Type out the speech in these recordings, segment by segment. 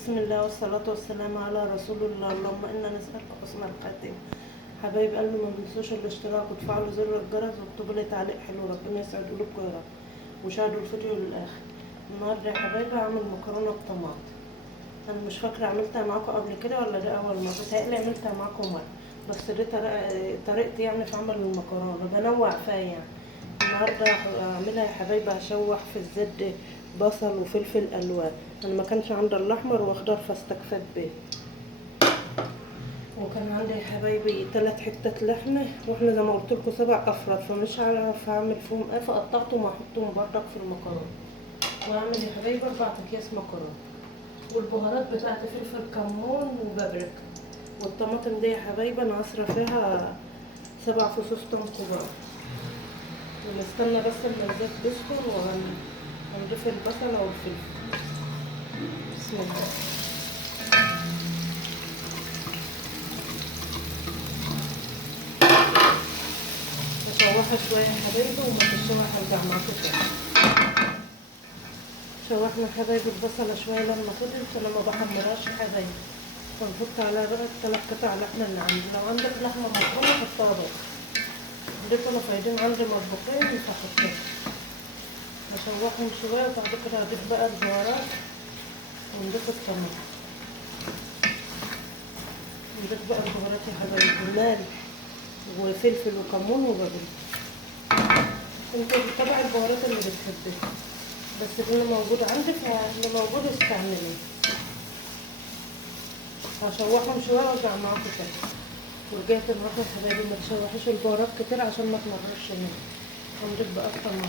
بسم الله والصلاة والسلام على رسول الله. اللهم إنا نسألك حسن الخاتم. حبايب قلبي، ما تنسوش الاشتراك وتفعلوا زر الجرس واكتبوا لي تعليق حلو، ربنا يسعد قلوبكم يا رب، وشاهدوا الفيديو للآخر. النهارده يا حبايبي هعمل مكرونة بطماطم. أنا مش فاكرة عملتها معاكم قبل كده ولا دي أول مرة، بتهيألي عملتها معاكم مرة، بس دي طريقتي يعني في عمل المكرونة، بنوع فيها يعني. النهارده هعملها يا حبايبي، هشوح في الزيت بصل وفلفل الوان. انا ما كانش عندي الاحمر واخضر فاستكفيت بيه. وكان عندي يا حبايبي 3 حتات لحمه، واحنا زي ما قلت لكم 7 افراد، فمش عارفه اعمل فيهم ايه، فقطعتهم واحطهم بردك في المكرونه. واعمل يا حبايبي 4 اكياس مكرونه. والبهارات بتاعتي فلفل كمون وبابريكا. والطماطم دي يا حبايبي انا عصره فيها 7 فصوص طماطم كبار. ونستنى بس لما الزيت يسخن وهنضيف البصلة والفلفل. بسم الله. اشوحها شوية يا حبايبي، وما تشوح ارجع معاكم تاني. شوحنا يا حبايبي البصلة شوية لما خدت، انا ما بحمرهاش يا حبايبي، ونحط عليها بقى 3 قطع لحمة اللي عندي. لو عندك لحمة مفرومة حطها بقى، دول كانوا فايدين عندي مطبوخين فحطيتها. اشوحهم شوية وبعد كده هضيف بقى البهارات ونضيف الطماطم. نضيف بقى البهارات يا حبايبي، ملح وفلفل وكمون وبابريكا. انت بتتبع البهارات اللي بتحبها، بس اللي موجود عندك اللي موجود استعمليه. هشوحهم شويه وارجع معاكم تاني. ورجعت معاكم يا حبايبي، ما تشوحوش البهارات كتير عشان ما تمررش مني. هنضيف بقى الطماطم.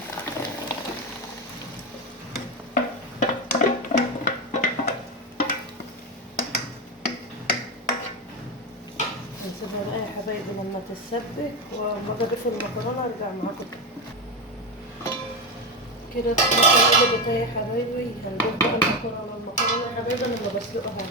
هنسيبها بقى يا حبايبي لما تتسبك، وما اضيف المكرونه ارجع معاكم تاني. كده الطماطم قلبت اهي يا حبايبي. هنضيف بقى المكرونه يا حبايبي انا اللي بسلقها.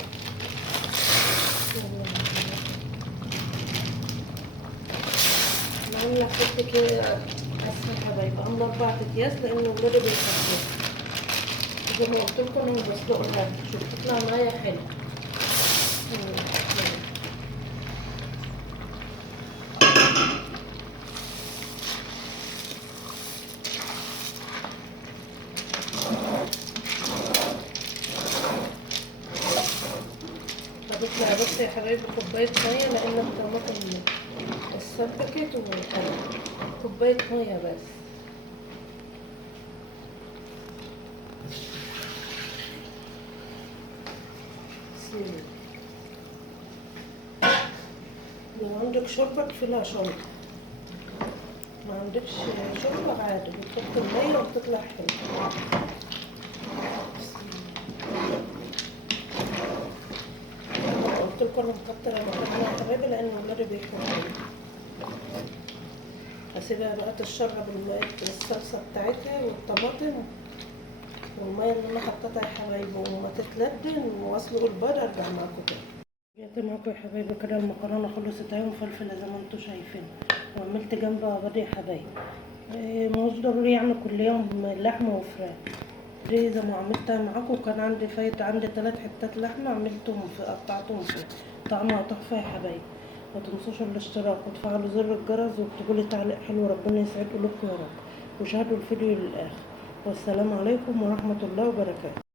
انا عامله حته كده اسهل يا حبايبي، عامله 4 اكياس لان ولادي بيحبوها. زي ما قلت لكم انا بسلقها، شوف تطلع معايا حلو. بتطلع بس يا حبايبي كوبايه ميه، لان الطماطم اتسبكت وخلت كوبايه ميه بس. لو عندك شوربه تفيلها شوربه، ما عندكش شوربه عادي بتحط الميه وبتطلع حلوه. قلت لكم انا مكتره المكرونه يا حبايبي لان ولادي بيحبوها. هسيبها بقى تشرب الصلصه بتاعتها والطماطم والميه اللي انا حطيتها يا حبايبي، وما تتلدن واسلق البيض ارجع معاكم تاني. رجعت معاكم يا حبايبي، كده المكرونه خلصت اهي، وفلفله زي ما انتم شايفين، وعملت جنبها بيض يا حبايبي. مش ضروري يعني كل يوم لحمه وفراخ. دي زي ما عملتها معاكم، كان عندي فايت، عندي 3 حتات لحمه عملتهم قطعتهم فيه، طعمها تحفه يا حبايبي. ما تنسوش الاشتراك وتفعلوا زر الجرس واكتبوا لي تعليق حلو، ربنا يسعد قلوبكم يا رب، وشاهدوا الفيديو للاخر. والسلام عليكم ورحمه الله وبركاته.